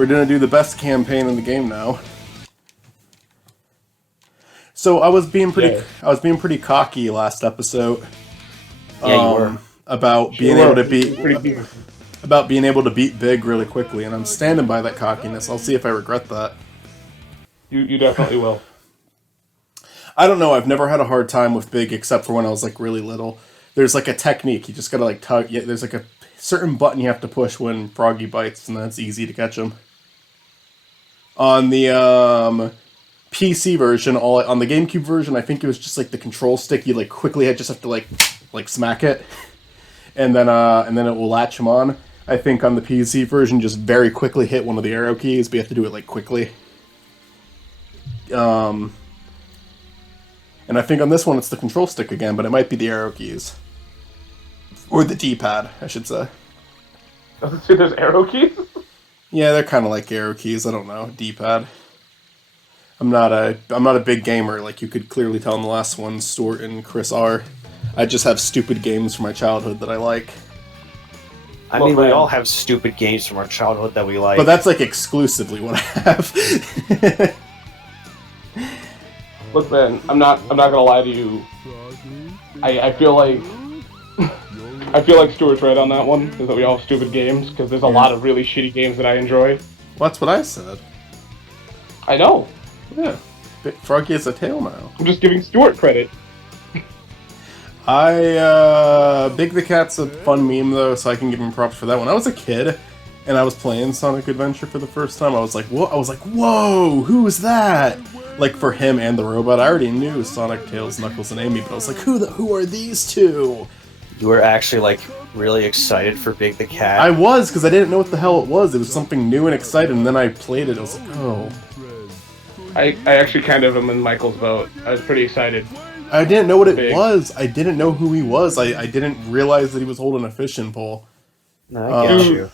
We're gonna do the best campaign in the game now. So I was being pretty cocky last episode. Yeah, you were. About being able to beat Big really quickly, and I'm standing by that cockiness. I'll see if I regret that. You definitely will. I don't know. I've never had a hard time with Big except for when I was like really little. There's like a technique. You just gotta like tug. Yeah, there's like a certain button you have to push when Froggy bites, and that's easy to catch him. On the PC version, on the GameCube version, I think it was just like the control stick. You like quickly just have to like smack it, and then it will latch him on. I think on the PC version, just very quickly hit one of the arrow keys, but you have to do it like quickly. And I think on this one it's the control stick again, but it might be the arrow keys. Or the D-pad, I should say. Does it say there's arrow keys? Yeah, they're kind of like arrow keys. I don't know, D-pad. I'm not a big gamer, like you could clearly tell in the last one. Stuart and Chris are. I just have stupid games from my childhood that I like. I mean, we all have stupid games from our childhood that we like. But that's like exclusively what I have. Look, man, I'm not gonna lie to you. I feel like Stuart's right on that one, is that we all have stupid games, because there's a lot of really shitty games that I enjoy. Well, that's what I said. I know. Yeah. Froggy has a tail now. I'm just giving Stuart credit. Big the Cat's a fun meme, though, so I can give him props for that. When I was a kid, and I was playing Sonic Adventure for the first time, I was like, whoa, who is that? Like, for him and the robot, I already knew Sonic, Tails, Knuckles, and Amy, but I was like, who are these two? You were actually, like, really excited for Big the Cat. I was, because I didn't know what the hell it was. It was something new and exciting, and then I played it, I was like, oh. I actually kind of am in Michael's boat. I was pretty excited. I didn't know what it was. I didn't know who he was. I didn't realize that he was holding a fishing pole. No, I get you.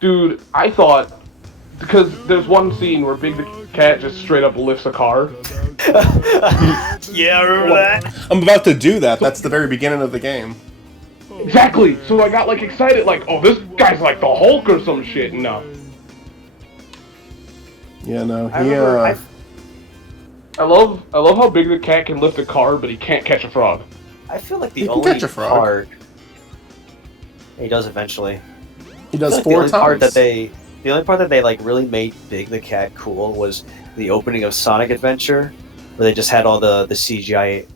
Dude, I thought... Because there's one scene where Big the Cat just straight up lifts a car. Yeah, I remember that. I'm about to do that. That's the very beginning of the game. Exactly! So I got, like, excited, like, oh, this guy's like the Hulk or some shit. No. Yeah, no, I love how Big the Cat can lift a car, but he can't catch a frog. I feel like He the can only catch a frog. part... He does eventually. He does like 4 times. The only part that they like really made Big the Cat cool was the opening of Sonic Adventure, where they just had all the CGI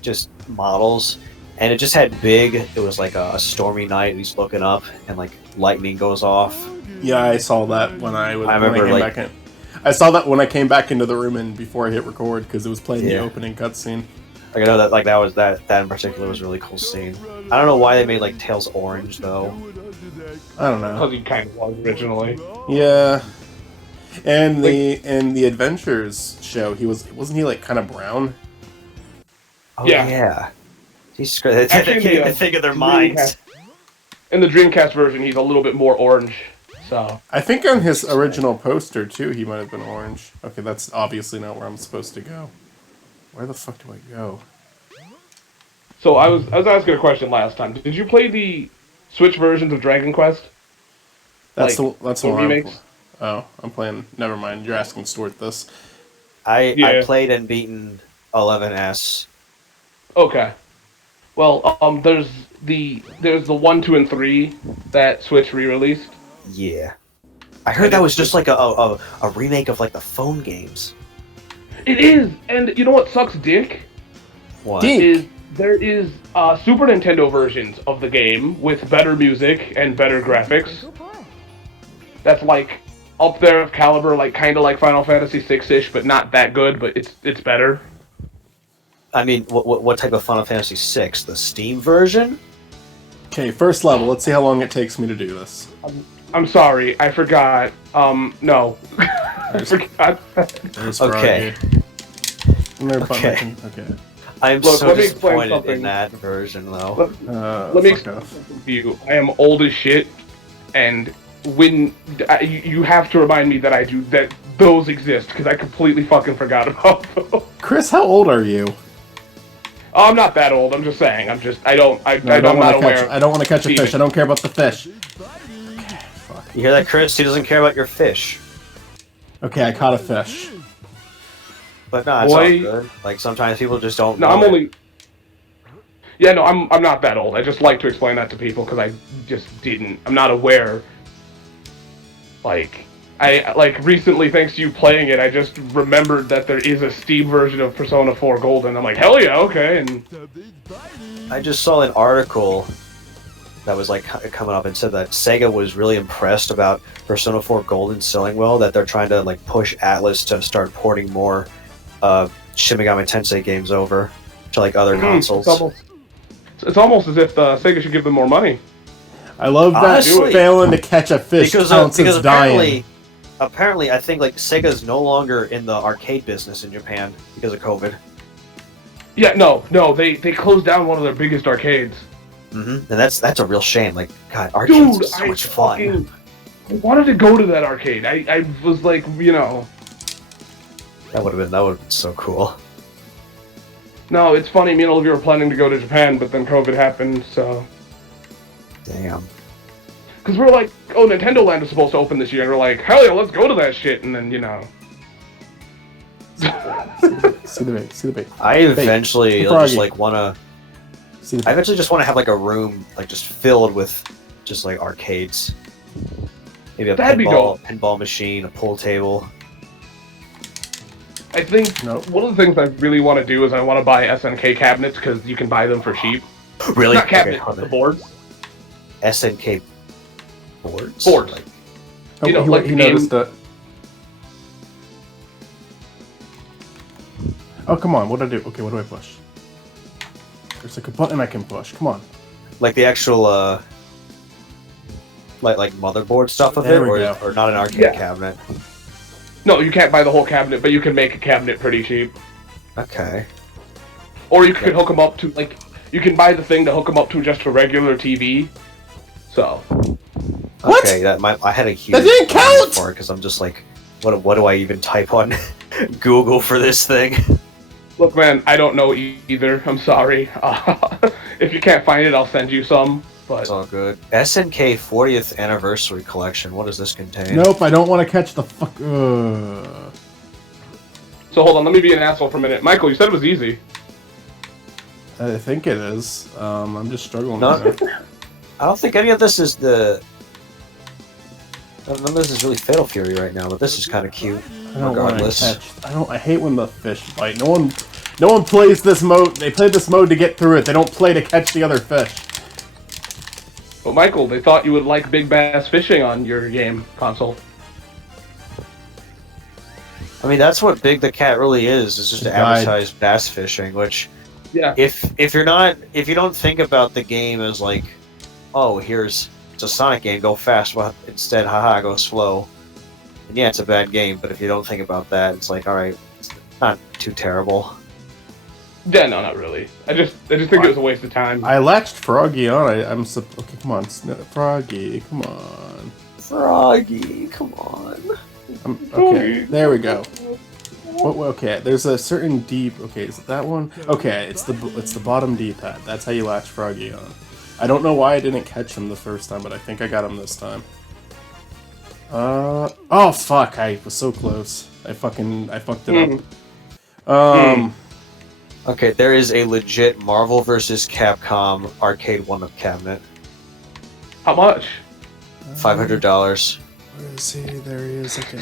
just models, and it just had Big. It was like a stormy night. He's looking up, and like lightning goes off. Yeah, I saw that when I remember, came back in. I saw that when I came back into the room and before I hit record because it was playing the opening cutscene. Like I know that that in particular was a really cool scene. I don't know why they made like Tails orange though. I don't know. Because he kind of was originally. Yeah. And the Adventures show, wasn't he like kind of brown? Oh Yeah. yeah. He's they think of their minds. In the Dreamcast version, he's a little bit more orange. So I think on his original poster too, he might have been orange. Okay, that's obviously not where I'm supposed to go. Where the fuck do I go? So I was asking a question last time. Did you play the Switch versions of Dragon Quest? That's the one. remakes? I'm playing. Never mind. You're asking Stuart this. I played and beaten 11S. Okay. Well, there's the 1, 2, and 3 that Switch re-released. Yeah. I heard that was just like a remake of like the phone games. It is, and you know what sucks dick? What? Is there is Super Nintendo versions of the game with better music and better graphics. That's like up there of caliber, like kind of like Final Fantasy VI-ish, but not that good. But it's better. I mean, what type of Final Fantasy VI? The Steam version? Okay, first level. Let's see how long it takes me to do this. I'm sorry, I forgot. No. I forgot. Okay. Okay. I'm Look, so let me explain disappointed something. in that version, though. Let me explain something to you. I am old as shit, and when you have to remind me that those exist, because I completely fucking forgot about them. Chris, how old are you? Oh, I'm not that old. I'm just saying. I don't want to catch a fish. I don't care about the fish. Okay, fuck. You hear that, Chris? He doesn't care about your fish. Okay, I caught a fish. But no, it's all Boy. good. Like sometimes people just don't. No, know I'm it. only. Yeah, no, I'm not that old. I just like to explain that to people because I just didn't. I'm not aware. Like, I recently, thanks to you playing it, I just remembered that there is a Steam version of Persona 4 Golden. I'm like, hell yeah, okay. And I just saw an article that was like coming up and said that Sega was really impressed about Persona 4 Golden selling well. That they're trying to like push Atlas to start porting more Shin Megami Tensei games over to like other consoles. It's almost as if Sega should give them more money. I love that Honestly, failing to catch a fish counts as dying. Apparently, I think like Sega's no longer in the arcade business in Japan because of COVID. Yeah, no, they closed down one of their biggest arcades. And that's a real shame. Like, God, arcades Dude, are so much fun. I wanted to go to that arcade. I was like, That would have been so cool. No, it's funny. Me and Olivia were planning to go to Japan, but then COVID happened, so. Damn. Because we're like, oh, Nintendo Land is supposed to open this year, and we're like, hell yeah, let's go to that shit, and then, See the bait. I eventually just like wanna. See the I bait. eventually just want to have like a room like just filled with just like arcades. Maybe a That'd be pinball machine, a pool table. I think one of the things I really want to do is I want to buy SNK cabinets, because you can buy them for cheap. Really? Not cabinets, Okay, the boards. SNK boards. Boards. Like, He noticed it. Oh, come on. What'd I do? Okay, what do I push? There's like a button I can push. Come on. like the actual like motherboard stuff of There it, we go. or not an arcade cabinet. No, you can't buy the whole cabinet, but you can make a cabinet pretty cheap. Okay. Or you could hook them up to, like, you can buy the thing to hook them up to just a regular TV. So. What? Okay, I had a huge That didn't count! for it because I'm just like, what do I even type on Google for this thing? Look, man, I don't know either. I'm sorry. If you can't find it, I'll send you some. But It's all good. SNK 40th Anniversary Collection. What does this contain? Nope, I don't want to catch the fuck. So hold on, let me be an asshole for a minute. Michael, you said it was easy. I think it is. I'm just struggling No. with it. I don't think any of this is none of this is really Fatal Fury right now, but this is kind of cute. I don't want to Regardless. catch. I hate when the fish bite. No one plays this mode. They play this mode to get through it. They don't play to catch the other fish. But Michael, they thought you would like big bass fishing on your game console. I mean, that's what Big the Cat really is. It's just to Guide. advertise bass fishing, which Yeah. if you don't think about the game as like, oh, it's a Sonic game, go fast, but instead, haha, go slow. And yeah, it's a bad game, but if you don't think about that, it's like, all right, it's not too terrible. Yeah, no, not really. I just think it was a waste of time. I latched Froggy on. Okay, come on, Froggy, come on. Froggy, come on. Okay, there we go. Okay, there's a certain deep. Okay, is it that one? Okay, it's the bottom D-pad. That's how you latch Froggy on. I don't know why I didn't catch him the first time, but I think I got him this time. Oh fuck! I was so close. I fucked it up. Okay, there is a legit Marvel vs. Capcom arcade one-up cabinet. How much? $500. Where is he? There he is. Okay.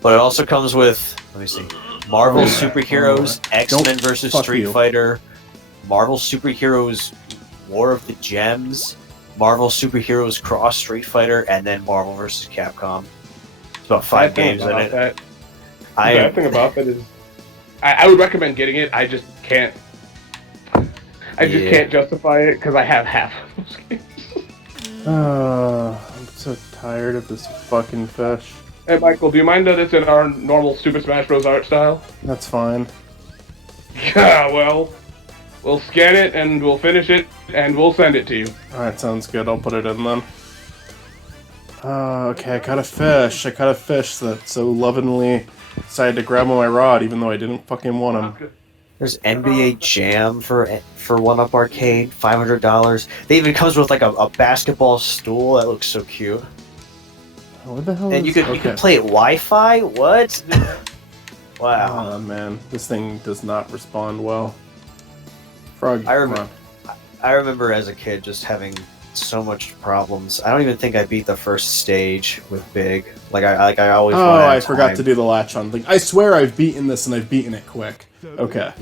But it also comes with, let me see, Marvel Superheroes, X-Men vs. fuck Street you. Fighter, Marvel Superheroes War of the Gems, Marvel Superheroes Cross Street Fighter, and then Marvel vs. Capcom. It's about 5 games in it. The bad thing about that is, I would recommend getting it. I just can't. Can't justify it because I have half of those games. I'm so tired of this fucking fish. Hey, Michael, do you mind that it's in our normal Super Smash Bros. Art style? That's fine. Yeah, well, we'll scan it and we'll finish it and we'll send it to you. Alright, sounds good. I'll put it in then. Okay, I caught a fish. That so lovingly decided to grab on my rod, even though I didn't fucking want him. There's NBA Jam for one-up arcade, $500. They even comes with like a basketball stool that looks so cute. What the hell? And is... you okay. could play it Wi-Fi. What? Wow. Oh man, this thing does not respond well. Froggy, I remember as a kid just having so much problems. I don't even think I beat the first stage with Big. I always. Oh, I forgot to do the latch on thing. I swear I've beaten this and I've beaten it quick. Okay.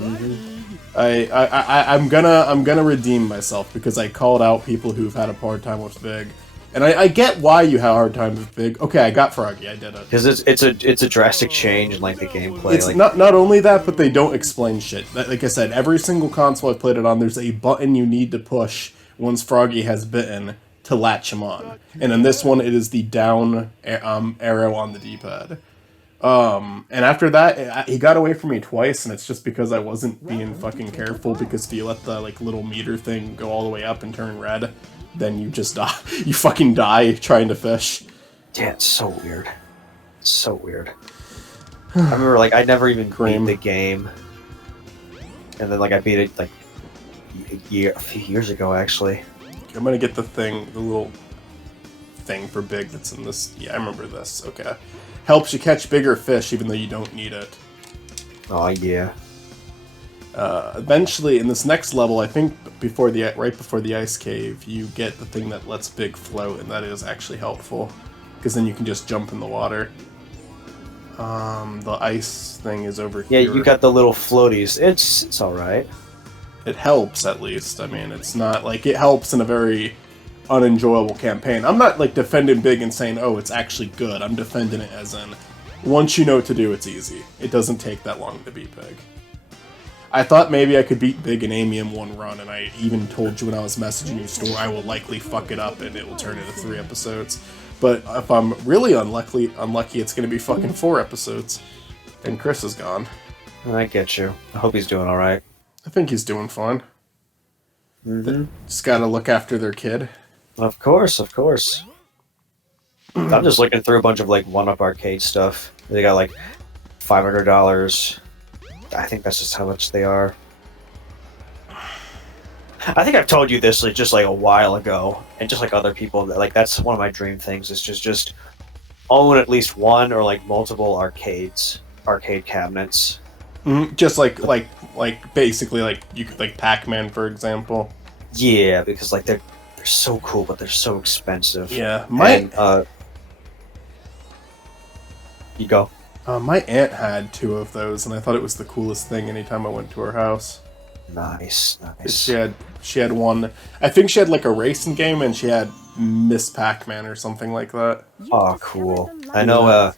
I'm gonna redeem myself because I called out people who've had a hard time with Big, and I get why you have a hard time with Big. Okay, I got Froggy. I did it. Because it's a drastic change in like the gameplay. It's not only that, but they don't explain shit. Like I said, every single console I've played it on, there's a button you need to push once Froggy has bitten to latch him on, and in this one, it is the down arrow on the D-pad. And after that, he got away from me twice, and it's just because I wasn't being fucking careful, because if you let the, like, little meter thing go all the way up and turn red, then you just die. You fucking die trying to fish. Yeah, it's so weird. It's so weird. I remember, like, I never even beat the game. And then, like, I beat it, like, a few years ago, actually. I'm gonna get the little thing for Big that's in this. Yeah, I remember this. Okay. Helps you catch bigger fish even though you don't need it. Oh, yeah. Eventually, in this next level, I think right before the ice cave, you get the thing that lets Big float, and that is actually helpful. Because then you can just jump in the water. The ice thing is over here. Yeah, you got the little floaties. It's alright. It helps, at least. I mean, it's not like it helps in a very unenjoyable campaign. I'm not like defending Big and saying, oh, it's actually good. I'm defending it as in, once you know what to do, it's easy. It doesn't take that long to beat Big. I thought maybe I could beat Big and Amy in one run, and I even told you when I was messaging you, Store, I will likely fuck it up and it will turn into 3 episodes. But if I'm really unlucky, it's going to be fucking 4 episodes. And Chris is gone. I get you. I hope he's doing alright. I think he's doing fine. Just gotta look after their kid. Of course, of course. I'm just looking through a bunch of, like, 1-Up Arcade stuff. They got, like, $500. I think that's just how much they are. I think I've told you this, like, just, like, a while ago. And just like other people, like, that's one of my dream things, is just own at least one or, like, multiple arcade cabinets. Just like basically like you could, like, Pac-Man, for example. Yeah, because, like, they're so cool, but they're so expensive. Yeah, you go. My aunt had 2 of those, and I thought it was the coolest thing anytime I went to her house. Nice. She had one. I think she had like a racing game, and she had Miss Pac-Man or something like that. Oh, cool. I know.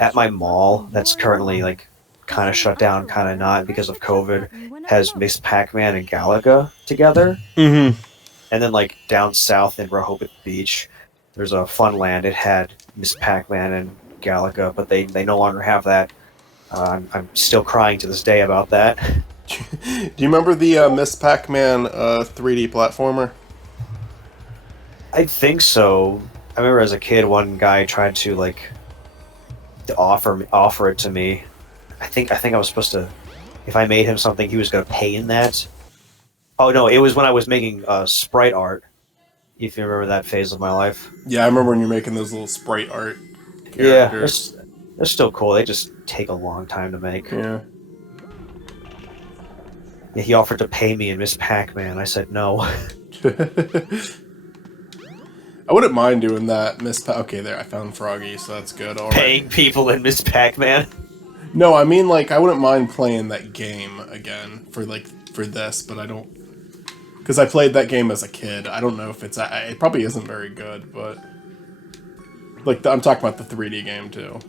At my mall, that's currently like kind of shut down, kind of not because of COVID, has Miss Pac-Man and Galaga together. Mm-hmm. And then like down south in Rehoboth Beach, there's a Funland. It had Miss Pac-Man and Galaga, but they no longer have that. I'm still crying to this day about that. Do you remember the Miss Pac-Man 3D platformer? I think so. I remember as a kid, one guy tried to like offer it to me. I think I was supposed to, if I made him something, he was going to pay in that. Oh no, it was when I was making sprite art. If you remember that phase of my life. Yeah, I remember when you're making those little sprite art Yeah, characters. they're still cool. They just take a long time to make. Yeah. Yeah, he offered to pay me in Miss Pac-Man. I said no. I wouldn't mind doing that, Okay, there, I found Froggy, so that's good. All right. Paying people in Miss Pac-Man? No, I mean, like, I wouldn't mind playing that game again for this, but I don't... Because I played that game as a kid. I don't know if it's... It probably isn't very good, but... Like, I'm talking about the 3D game, too.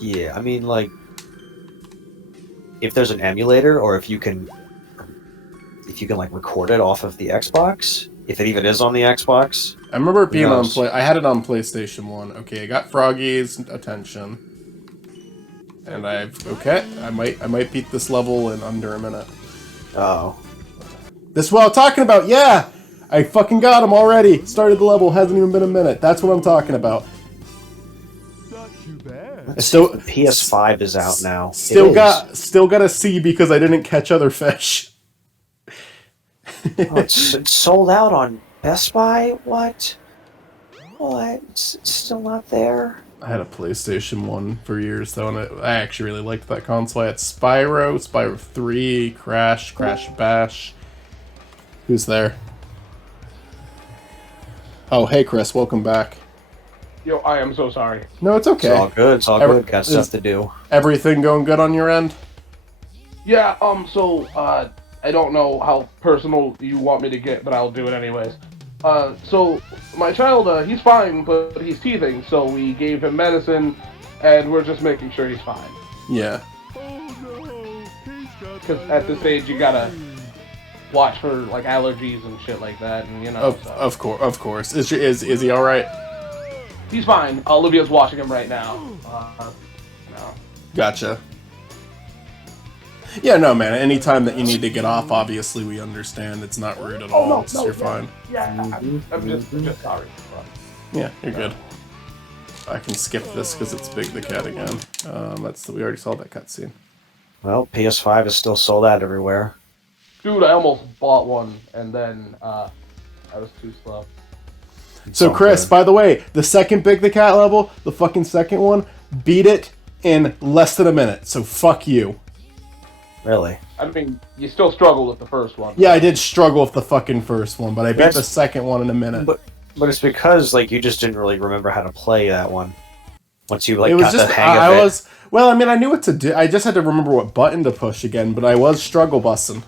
Yeah, I mean, like... If there's an emulator, or if you can, like, record it off of the Xbox, if it even is on the Xbox... I remember it being on I had it on PlayStation 1. Okay, I got Froggy's attention. And I might beat this level in under a minute. Oh. This is what I'm talking about, yeah! I fucking got him already! Started the level, hasn't even been a minute. That's what I'm talking about. Not too bad. The PS5 is out now. Still got a C because I didn't catch other fish. Oh, it's sold out on Best Buy? What? What? It's still not there? I had a PlayStation 1 for years, though, and I actually really liked that console. I had Spyro, Spyro 3, Crash, Crash Bash. Who's there? Oh, hey, Chris, welcome back. Yo, I am so sorry. No, it's okay. It's all good. It's all good. Got stuff to do. Everything going good on your end? Yeah, I don't know how personal you want me to get, but I'll do it anyways. So, my child, he's fine, but he's teething, so we gave him medicine, and we're just making sure he's fine. Yeah. Because at this age, you gotta watch for, like, allergies and shit like that, and, you know, so. Of course. Is he alright? He's fine. Olivia's watching him right now. No. Gotcha. Yeah, no, man. Anytime that you need to get off, obviously we understand. It's not rude at all. You're fine. Yeah, I'm just sorry. Yeah, you're good. I can skip this because it's Big the Cat again. We already saw that cutscene. Well, PS5 is still sold out everywhere. Dude, I almost bought one, and then I was too slow. So, Chris, by the way, the second Big the Cat level, the fucking second one, beat it in less than a minute. So, fuck you. Really? I mean, you still struggle with the first one. Yeah, I did struggle with the fucking first one, but I beat the second one in a minute. But it's because, like, you just didn't really remember how to play that one. Once you, like, got the hang of it. Well, I mean, I knew what to do. I just had to remember what button to push again, but I was struggle bussing.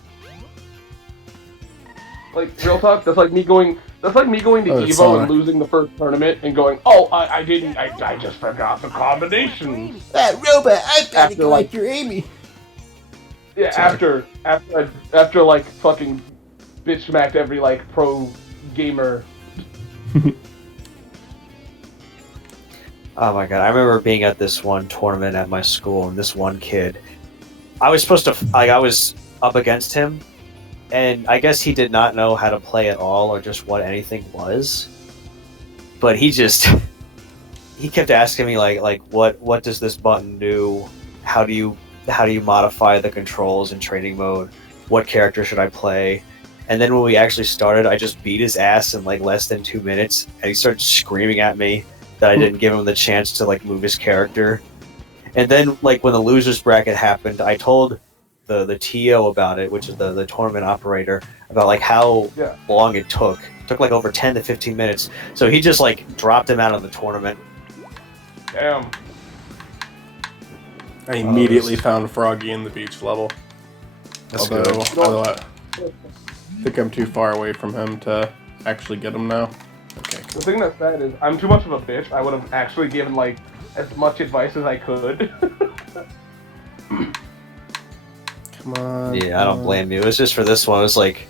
Like, real talk, that's like me going to Evo and losing the first tournament and going, oh, I just forgot the combinations. That robot, I After, go like your Amy. Yeah, Sorry. after like fucking bitch smacked every like pro gamer. Oh my god, I remember being at this one tournament at my school, and this one kid, I was supposed to, like, I was up against him, and I guess he did not know how to play at all, or just what anything was, but he kept asking me, like, what does this button do, how do you modify the controls in training mode, what character should I play, and then when we actually started, I just beat his ass in, like, less than 2 minutes, and he started screaming at me that I didn't give him the chance to, like, move his character. And then, like, when the losers bracket happened, I told the TO about it, which is the tournament operator, about, like, how long it took. It took, like, over 10 to 15 minutes. So he just, like, dropped him out of the tournament. Damn. I immediately found Froggy in the beach level. Although I think I'm too far away from him to actually get him now. Okay. The thing that's sad is I'm too much of a bitch. I would have actually given like as much advice as I could. Come on. Yeah, I don't blame you. It was just for this one. It was like,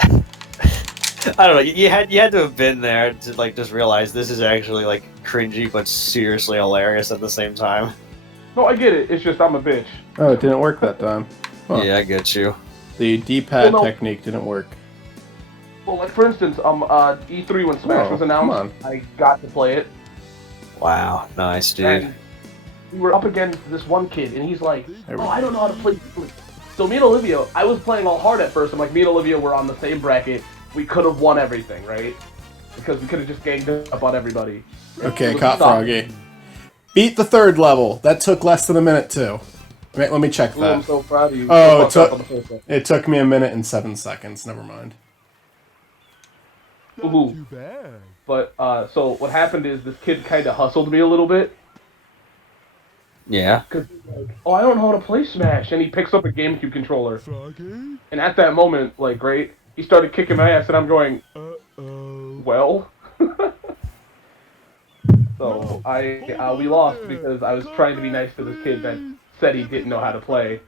I don't know. You had to have been there to, like, just realize this is actually, like, cringy but seriously hilarious at the same time. No, I get it. It's just I'm a bitch. Oh, it didn't work that time. Huh. Yeah, I get you. The D-pad technique didn't work. Well, like for instance, E3 when Smash was announced, I got to play it. Wow, nice, dude. And we were up against this one kid, and he's like, "Oh, I don't know how to play." So me and Olivia, I was playing all hard at first. I'm like, me and Olivia were on the same bracket. We could have won everything, right? Because we could have just ganged up on everybody. Okay, caught Froggy. Beat the third level. That took less than a minute too. Wait, let me check that. I'm so proud of you. Oh, it took me 1 minute and 7 seconds. Never mind. Ooh. Too bad. But so what happened is this kid kind of hustled me a little bit. Yeah. Cause he's like, oh, I don't know how to play Smash, and he picks up a GameCube controller. Froggy? And at that moment, like, great, he started kicking my ass, and I'm going, Uh-oh. well. So we lost because I was trying to be nice to this kid that said he didn't know how to play.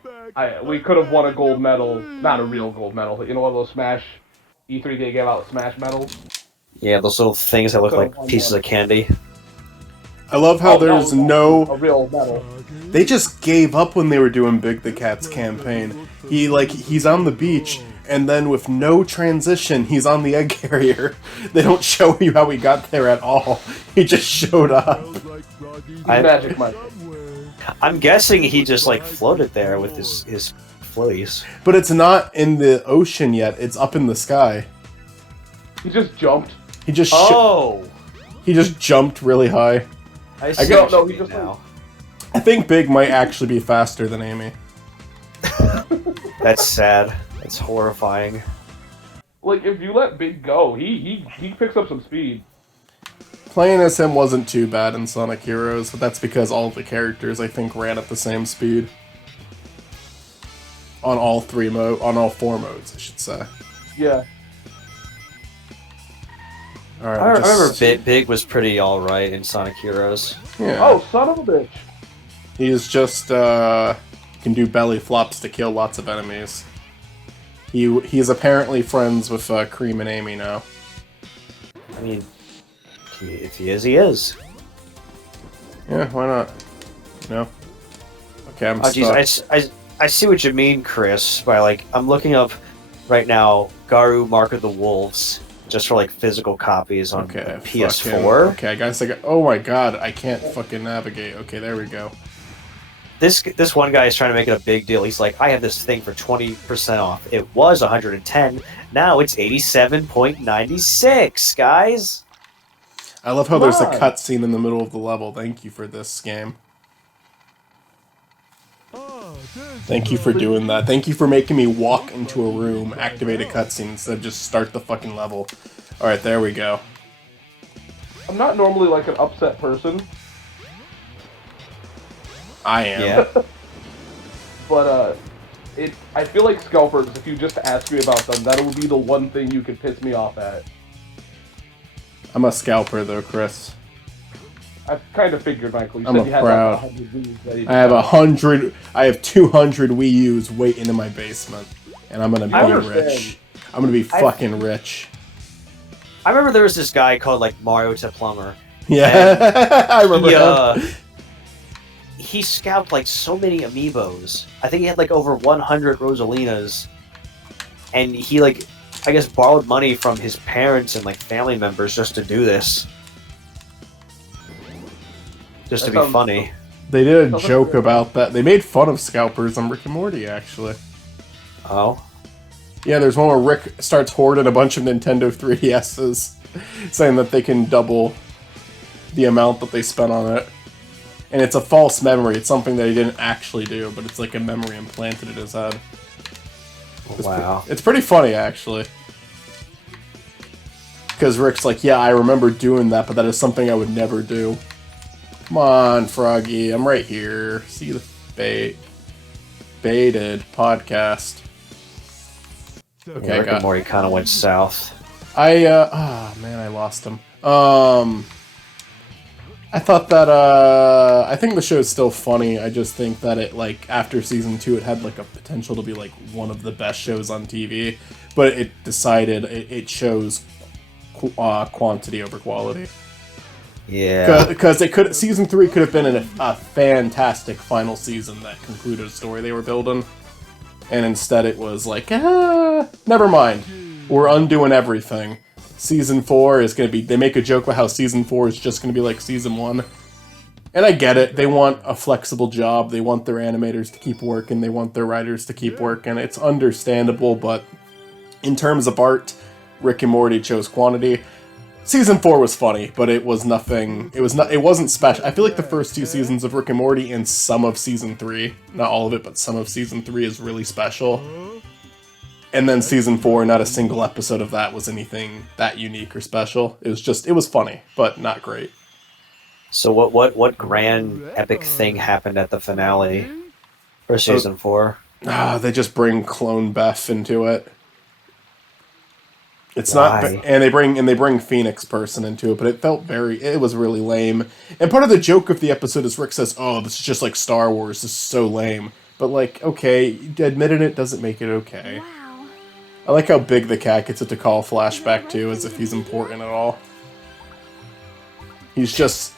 We could have won a gold medal, not a real gold medal, but you know, one of those Smash E3 they gave out Smash medals. Yeah, those little things that look like pieces of candy. I love how there's no a real medal. They just gave up when they were doing Big the Cat's campaign. He's on the beach, and then with no transition, he's on the egg carrier. They don't show you how he got there at all. He just showed up. Magic Mike. I'm guessing he just, like, floated there with his floaties. But it's not in the ocean yet. It's up in the sky. He just jumped. He just Oh! he just jumped really high. I see get- what No, you he mean just now. I think Big might actually be faster than Amy. That's sad. That's horrifying. like if you let Big go, he picks up some speed. Playing as him wasn't too bad in Sonic Heroes, but that's because all the characters I think ran at the same speed. On all four modes, I should say. Yeah. All right, I remember Big was pretty alright in Sonic Heroes. Yeah. Oh, son of a bitch. He is just can do belly flops to kill lots of enemies. He's apparently friends with Cream and Amy now. I mean, if he is, he is. Yeah, why not? No. Okay, I'm Oh, stuck. jeez, I see what you mean, Chris. By like, I'm looking up right now Garu Mark of the Wolves just for like physical copies on Okay, PS4. Okay, guys, oh my god, I can't fucking navigate. Okay, there we go. This one guy is trying to make it a big deal. He's like, I have this thing for 20% off. It was 110. Now it's 87.96, guys. I love how there's a Come on. cutscene in the middle of the level. Thank you for this game. Thank you for doing that. Thank you for making me walk into a room, activate a cutscene instead of just start the fucking level. Alright, there we go. I'm not normally like an upset person, I am. Yeah. but I feel like scalpers, if you just ask me about them, that would be the one thing you could piss me off at. I'm a scalper though, Chris. I kind of figured, Michael. You I'm said a you had proud. like 100 Wii's ready to I have go. 200 Wii U's waiting in my basement. And I'm gonna be I understand. rich. I'm gonna be fucking rich. I remember there was this guy called like Mario to Plumber. Yeah, I remember him. He scalped like so many amiibos. I think he had like over 100 Rosalinas. And he like, I guess, borrowed money from his parents and like family members just to do this. Just to That be sounds- funny. They did a Sounds like joke a- about that. They made fun of scalpers on Rick and Morty, actually. Oh. Yeah, there's one where Rick starts hoarding a bunch of Nintendo 3DSs, saying that they can double the amount that they spent on it. And it's a false memory. It's something that he didn't actually do, but it's like a memory implanted in his head. Wow. It's pretty funny, actually. Because Rick's like, yeah, I remember doing that, but that is something I would never do. Come on, Froggy, I'm right here. See the baited podcast. Okay, Rick and Morty kind of went south. Man, I lost him. I thought that, I think the show is still funny. I just think that it, like, after season 2, it had, like, a potential to be, like, one of the best shows on TV. But it decided it chose quantity over quality. Yeah. Because season 3 could have been a fantastic final season that concluded a story they were building. And instead it was like, never mind. We're undoing everything. Season 4 is going to be... They make a joke about how Season 4 is just going to be like Season 1. And I get it. They want a flexible job. They want their animators to keep working. They want their writers to keep working. It's understandable, but in terms of art, Rick and Morty chose quantity. Season 4 was funny, but it was nothing... It wasn't special. I feel like the first 2 seasons of Rick and Morty and some of Season 3, not all of it, but some of Season 3 is really special. And then Season 4, not a single episode of that was anything that unique or special. It was funny, but not great. So what grand epic thing happened at the finale for season 4? They just bring Clone Beth into it. It's Why? not, and they bring Phoenix Person into it, but it was really lame. And part of the joke of the episode is Rick says, "Oh, this is just like Star Wars. This is so lame." But like, okay, admitting it doesn't make it okay. Wow. I like how Big the Cat gets it to call flashback to, as if he's important at all. He's just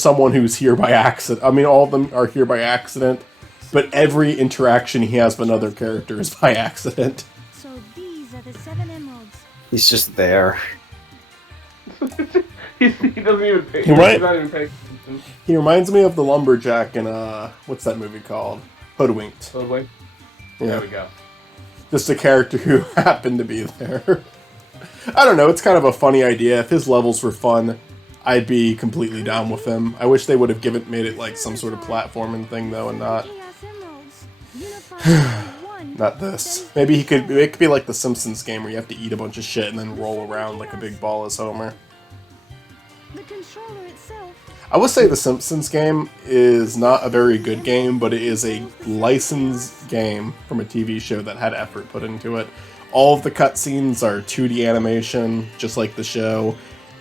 someone who's here by accident. I mean, all of them are here by accident, but every interaction he has with another character is by accident. So these are the 7 emeralds. He's just there. he doesn't even pay. He might- He's not even paying attention. He reminds me of the lumberjack in what's that movie called? Hoodwinked. So wait, Yeah. there we go. Just a character who happened to be there. I don't know, it's kind of a funny idea. If his levels were fun, I'd be completely down with him. I wish they would have made it like some sort of platforming thing though, and not not this. Maybe it could be like the Simpsons game where you have to eat a bunch of shit and then roll around like a big ball as Homer. The controller itself. I would say the Simpsons game is not a very good game, but it is a licensed game from a TV show that had effort put into it. All of the cutscenes are 2D animation, just like the show.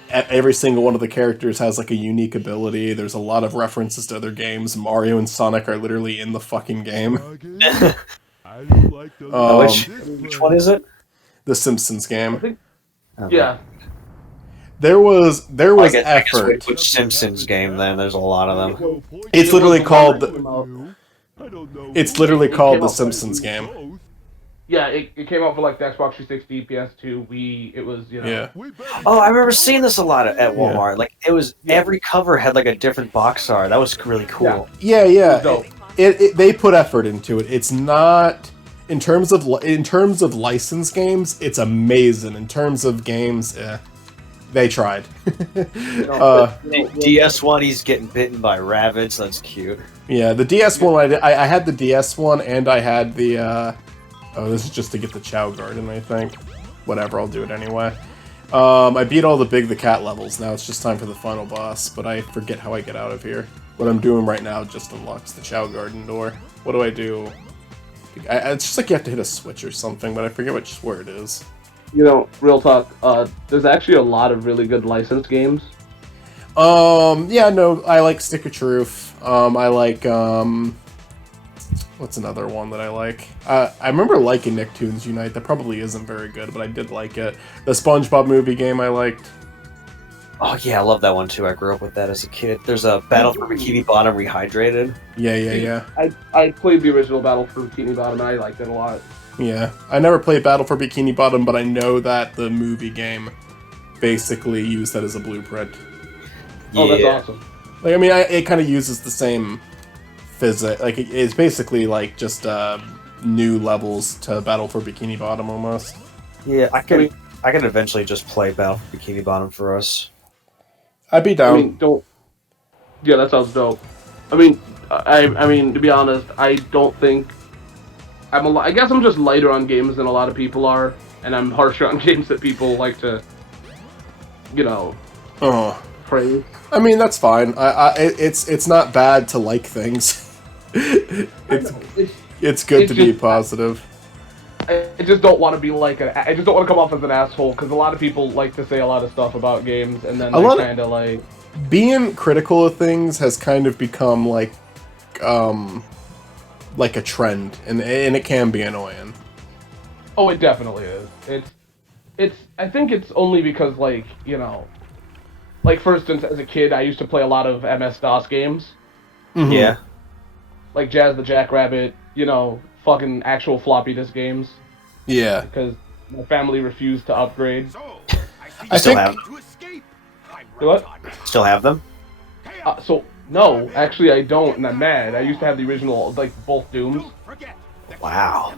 Every single one of the characters has like a unique ability. There's a lot of references to other games. Mario and Sonic are literally in the fucking game. I don't like those. Which one is it? The Simpsons game. Yeah. There was I guess effort. which Simpsons game then? There's a lot of them. It's literally called It came out- It's literally called the out- Simpsons game. Yeah, it came out for like the Xbox 360, PS2, Wii. It was, you know. Yeah. Oh, I remember seeing this a lot at Walmart. Like it was every cover had like a different box art. That was really cool. Yeah. Dope. They put effort into it. It's not in terms of licensed games. It's amazing. In terms of games, they tried. DS one, he's getting bitten by rabbits. That's cute. Yeah, the DS one. I had the DS one, and I had the. Oh, this is just to get the Chow Garden, I think. Whatever, I'll do it anyway. I beat all the Big the Cat levels. Now it's just time for the final boss, but I forget how I get out of here. What I'm doing right now just unlocks the Chow Garden door. What do I do? It's just like you have to hit a switch or something, but I forget where it is. You know, real talk. There's actually a lot of really good licensed games. Yeah, no, I like Stick of Truth. I like, what's another one that I like? I remember liking Nicktoons Unite. That probably isn't very good, but I did like it. The SpongeBob movie game I liked. Oh yeah, I love that one too. I grew up with that as a kid. There's a Battle for Bikini Bottom Rehydrated. Yeah. I played the original Battle for Bikini Bottom, and I liked it a lot. Yeah. I never played Battle for Bikini Bottom, but I know that the movie game basically used that as a blueprint. Yeah. Oh, that's awesome. Like, I mean, it kind of uses the same physics. Like, it's basically like just new levels to Battle for Bikini Bottom almost. Yeah, I can eventually just play Battle for Bikini Bottom for us. I'd be down. I mean, don't. Yeah, that sounds dope. I mean, I mean, to be honest, I don't think I guess I'm just lighter on games than a lot of people are, and I'm harsher on games that people like to, you know, Oh. praise. I mean, that's fine. It's not bad to like things. It's good to be positive. I just don't want to be like I just don't want to come off as an asshole, because a lot of people like to say a lot of stuff about games, and then they kind of like being critical of things has kind of become like a trend, and it can be annoying. Oh, it definitely is. It's I think it's only because, like, you know, like, for instance, as a kid, I used to play a lot of MS-DOS games. Mm-hmm. Yeah. Like Jazz the Jackrabbit, you know, fucking actual floppy disk games. Yeah. Because my family refused to upgrade. I Still think have What? still have them? So, no, actually I don't, and I'm mad. I used to have the original, like, both Dooms. Wow.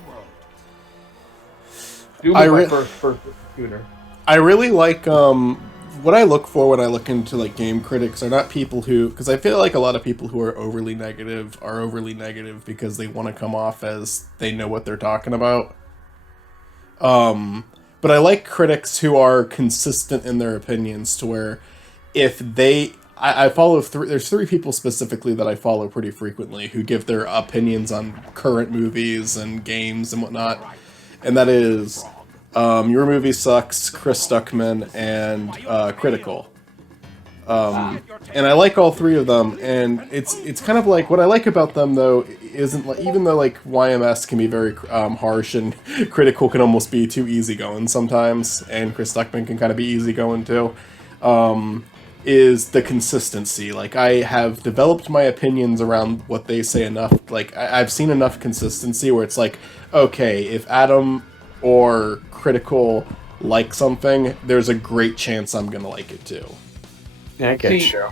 Doom I was my re- first computer. I really like what I look for when I look into like game critics are not people who, because I feel like a lot of people who are overly negative because they want to come off as they know what they're talking about. But I like critics who are consistent in their opinions, to where if they I follow there's three people specifically that I follow pretty frequently who give their opinions on current movies and games and whatnot. And that is Your Movie Sucks, Chris Stuckman, and Critical. And I like all three of them, and it's kind of like, what I like about them though isn't like, even though like YMS can be very harsh and Critical can almost be too easygoing sometimes, and Chris Stuckman can kind of be easygoing too, is the consistency. Like, I have developed my opinions around what they say enough. Like, I've seen enough consistency where it's like, okay, if Adam or Critical like something, there's a great chance I'm gonna like it too. Yeah, I get See, you.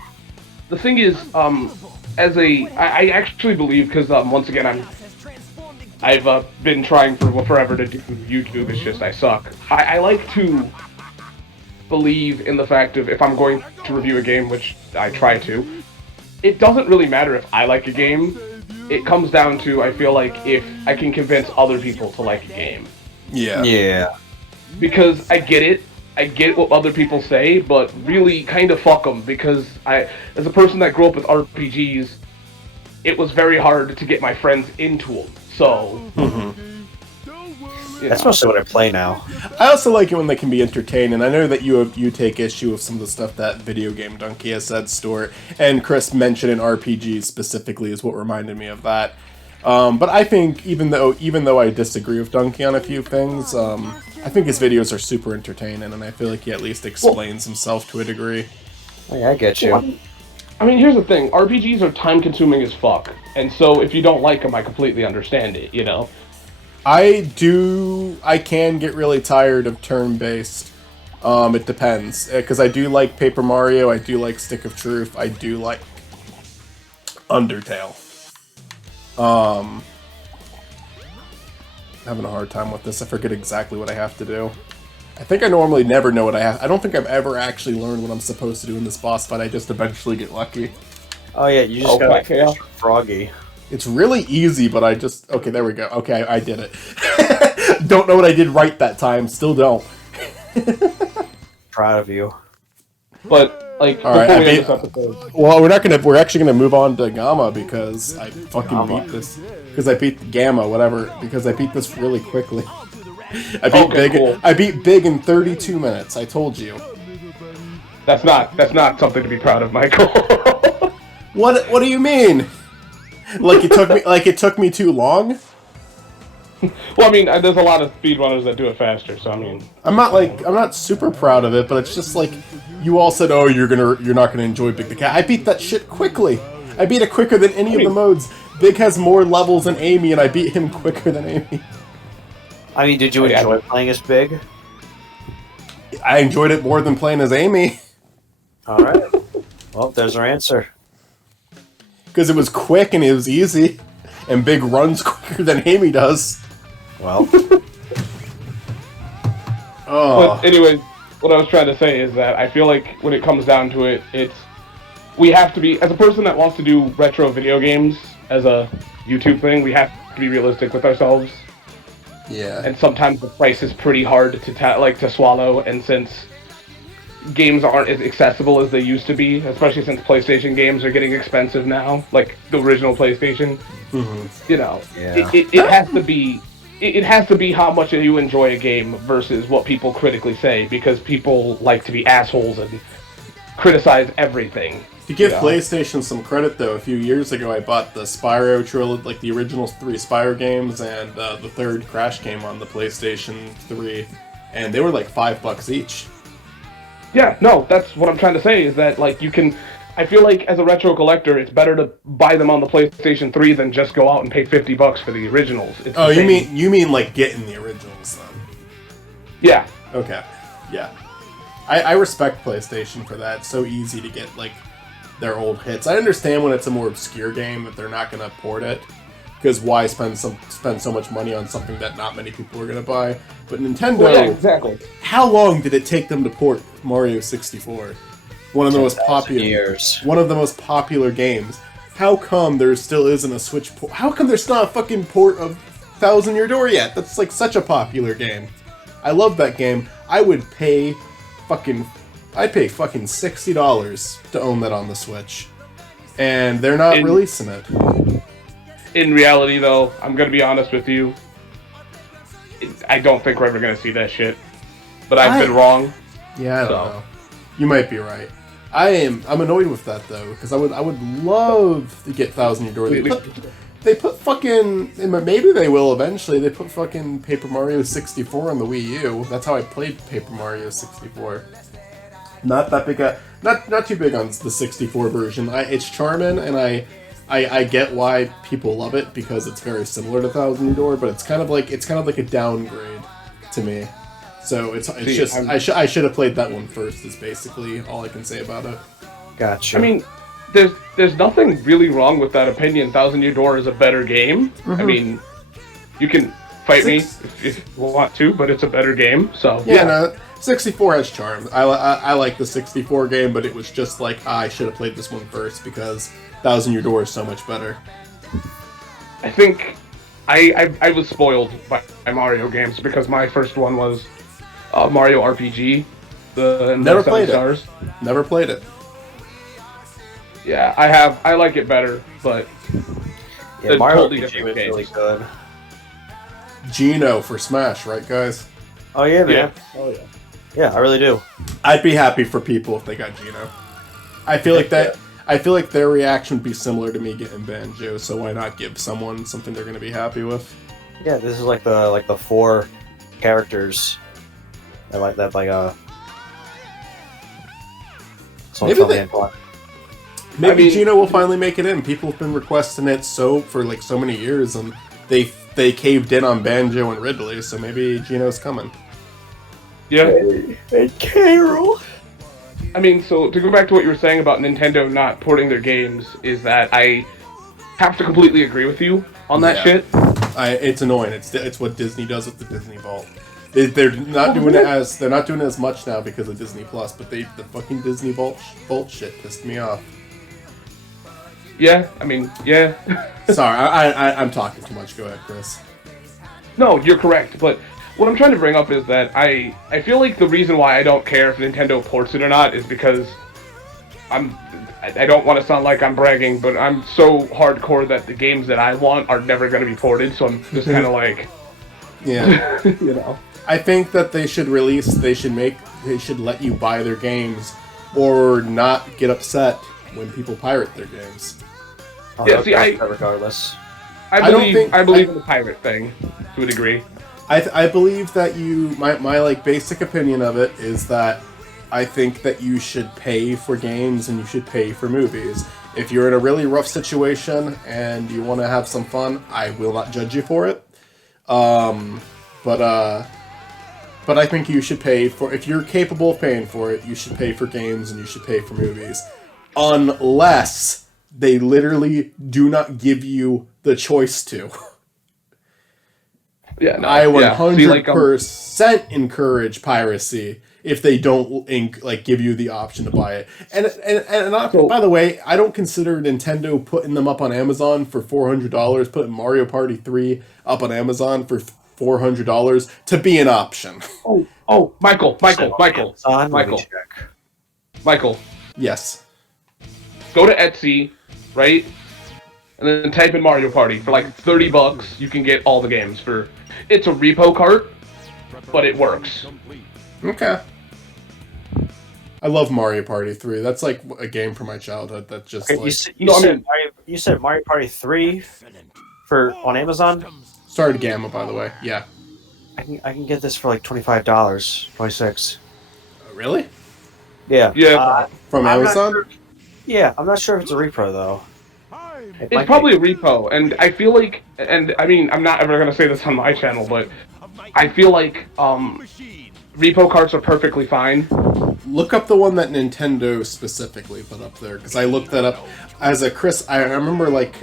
The thing is, I actually believe, because once again I've been trying for forever to do YouTube. It's just I suck. I like to believe in the fact of if I'm going to review a game, which I try to, it doesn't really matter if I like a game. It comes down to, I feel like, if I can convince other people to like a game. Yeah. Yeah. Because I get what other people say, but really kind of fuck them, because as a person that grew up with RPGs, it was very hard to get my friends into them. So, That's mostly what I play now. I also like it when they can be entertained, and I know that you take issue with some of the stuff that Video Game Donkey has said, Stuart, and Chris mentioned in RPGs specifically is what reminded me of that. But I think even though I disagree with Donkey on a few things, I think his videos are super entertaining, and I feel like he at least explains himself to a degree. Oh, yeah, I get you. I mean, here's the thing. RPGs are time-consuming as fuck. And so if you don't like them, I completely understand it, you know? I can get really tired of turn-based. It depends. Because I do like Paper Mario, I do like Stick of Truth, I do like Undertale. Having a hard time with this. I forget exactly what I have to do. I think I normally never know what I have. I don't think I've ever actually learned what I'm supposed to do in this boss fight. I just eventually get lucky. Oh yeah, you just gotta finish Froggy. It's really easy, but okay, there we go. Okay, I did it. Don't know what I did right that time. Still don't. Proud of you. But like, all right, well, we're actually gonna move on to Gamma because I fucking beat this. Because I beat Gamma, whatever. Because I beat this really quickly. I beat Big. Cool. I beat Big in 32 minutes. I told you. That's not something to be proud of, Michael. What do you mean? Like it took me too long? Well, I mean, there's a lot of speedrunners that do it faster, so I mean, I'm not super proud of it, but it's just like you all said, oh, you're not gonna enjoy Big the Cat. I beat that shit quickly. I beat it quicker than any of the modes. Big has more levels than Amy, and I beat him quicker than Amy. I mean, did you enjoy playing as Big? I enjoyed it more than playing as Amy. All right. Well, there's our answer. Because it was quick and it was easy, and Big runs quicker than Amy does. Well. But anyways, what I was trying to say is that I feel like when it comes down to it, we have to be, as a person that wants to do retro video games as a YouTube thing, we have to be realistic with ourselves. Yeah. And sometimes the price is pretty hard to swallow, and since games aren't as accessible as they used to be, especially since PlayStation games are getting expensive now, like the original PlayStation, you know, it has to be. It has to be how much you enjoy a game versus what people critically say, because people like to be assholes and criticize everything. To give PlayStation some credit, though, a few years ago I bought the Spyro trilogy, like the original 3 Spyro games, and the third Crash game on the PlayStation 3, and they were like $5 each. Yeah, no, that's what I'm trying to say, is that, like, you can... I feel like, as a retro collector, it's better to buy them on the PlayStation 3 than just go out and pay $50 for the originals. Oh, you mean like getting the originals, then? Yeah. Okay. Yeah. I respect PlayStation for that. It's so easy to get, like, their old hits. I understand when it's a more obscure game that they're not going to port it, because why spend so much money on something that not many people are going to buy? But Nintendo... Well, yeah, exactly. How long did it take them to port Mario 64? One of the most popular games. How come there still isn't a Switch port? How come there's not a fucking port of Thousand Year Door yet? That's like such a popular game. I love that game. I'd pay fucking $60 to own that on the Switch. And they're not releasing it. In reality, though, I'm gonna be honest with you. I don't think we're ever gonna see that shit. But I've been wrong. Yeah, I don't know. You might be right. I'm annoyed with that, though, because I would love to get Thousand Year Door. They put fucking... Maybe they will eventually. They put fucking Paper Mario 64 on the Wii U. That's how I played Paper Mario 64. Not that big not too big on the 64 version. It's charming, and I get why people love it, because it's very similar to Thousand Year Door, but it's kind of like a downgrade to me. So I should have played that one first, is basically all I can say about it. Gotcha. I mean, there's nothing really wrong with that opinion. Thousand Year Door is a better game. I mean, you can fight me if you want to, but it's a better game. So yeah. No, 64 has charm. I like the 64 game, but it was just like, I should have played this one first because Thousand Year Door is so much better. I think I was spoiled by Mario games because my first one was Mario RPG. Never played Stars. it. Never played it. Yeah, I like it better, but Yeah, they're Mario totally RPG different was games. really good. Geno for Smash, right, guys? Oh yeah, man. Yeah. Oh yeah. Yeah, I really do. I'd be happy for people if they got Geno. I feel like that. I feel like their reaction would be similar to me getting Banjo. So why not give someone something they're going to be happy with? Yeah, this is like the 4 characters. I like that Maybe they- Maybe I mean- Geno will finally make it in. People have been requesting it for like so many years, and they caved in on Banjo and Ridley. So maybe Geno's coming. Yeah. Hey, Carol. I mean, so to go back to what you were saying about Nintendo not porting their games, is that I have to completely agree with you on that Yeah. shit. It's annoying. It's what Disney does with the Disney Vault. They're not doing it as much now because of Disney Plus, but the fucking Disney Vault shit pissed me off. Yeah, I mean, yeah. Sorry, I'm talking too much. Go ahead, Chris. No, you're correct, but what I'm trying to bring up is that I feel like the reason why I don't care if Nintendo ports it or not is because I don't want to sound like I'm bragging, but I'm so hardcore that the games that I want are never going to be ported, so I'm just kind of like, Yeah. you know. I think that they should let you buy their games or not get upset when people pirate their games. Yeah, see, regardless. I don't think- believe in the pirate thing to a degree. I believe that my like basic opinion of it is that I think that you should pay for games and you should pay for movies. If you're in a really rough situation and you want to have some fun, I will not judge you for it. But I think you should pay for, if you're capable of paying for it, you should pay for games and you should pay for movies. Unless they literally do not give you the choice to. Yeah, no, I 100% See, like, encourage piracy if they don't give you the option to buy it. And by the way, I don't consider Nintendo putting them up on Amazon for $400, putting Mario Party 3 up on Amazon for $400 to be an option. Oh, Michael. Yes. Go to Etsy, right? And then type in Mario Party for like $30. You can get all the games for. It's a repo cart, but it works. Okay. I love Mario Party 3. That's like a game from my childhood that just Okay, like... you said Mario Party 3 on Amazon? Started Gamma, by the way. Yeah. I can get this for like $25, 26. Really? Yeah. Yeah. From I'm not Amazon? sure- Yeah, I'm not sure if it's a repro though. It It's might probably be. a repo, and I feel like, and I mean, I'm not ever gonna say this on my channel, but I feel like repo carts are perfectly fine. Look up the one that Nintendo specifically put up there, because I looked that up as a Chris. I remember at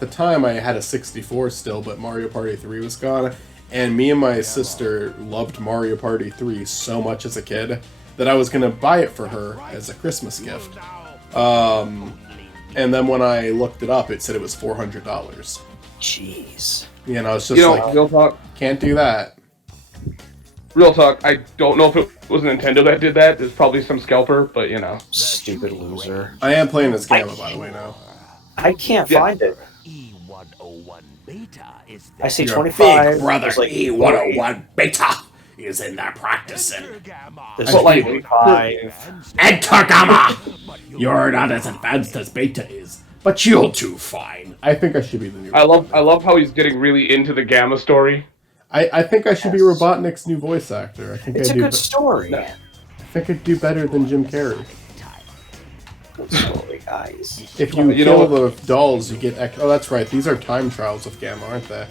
the time I had a 64 still, but Mario Party 3 was gone, and me and my sister loved Mario Party 3 so much as a kid that I was gonna buy it for her as a Christmas gift. And then when I looked it up, it said it was $400. Jeez. You know, it's just Real talk. can't do that. Real talk. I don't know if it was Nintendo that did that. There's probably some scalper, but you know. Stupid loser. I am playing this Gamma, by the way, now. I can't Yeah. find it. E101 beta is I see Your 25. big brother It's like E101 Beta is in there practicing. This But, is like, 25. Enter Gamma! You're not as advanced as Beta is, but you'll do fine. I think I should be the new. I love how he's getting really into the Gamma story. I think I should be Robotnik's new voice actor. I think It's I a do. good story. I think I'd do better than Jim Carrey. Good story, guys. If you You kill know the dolls, you get. Oh, that's right. These are time trials with Gamma, aren't they?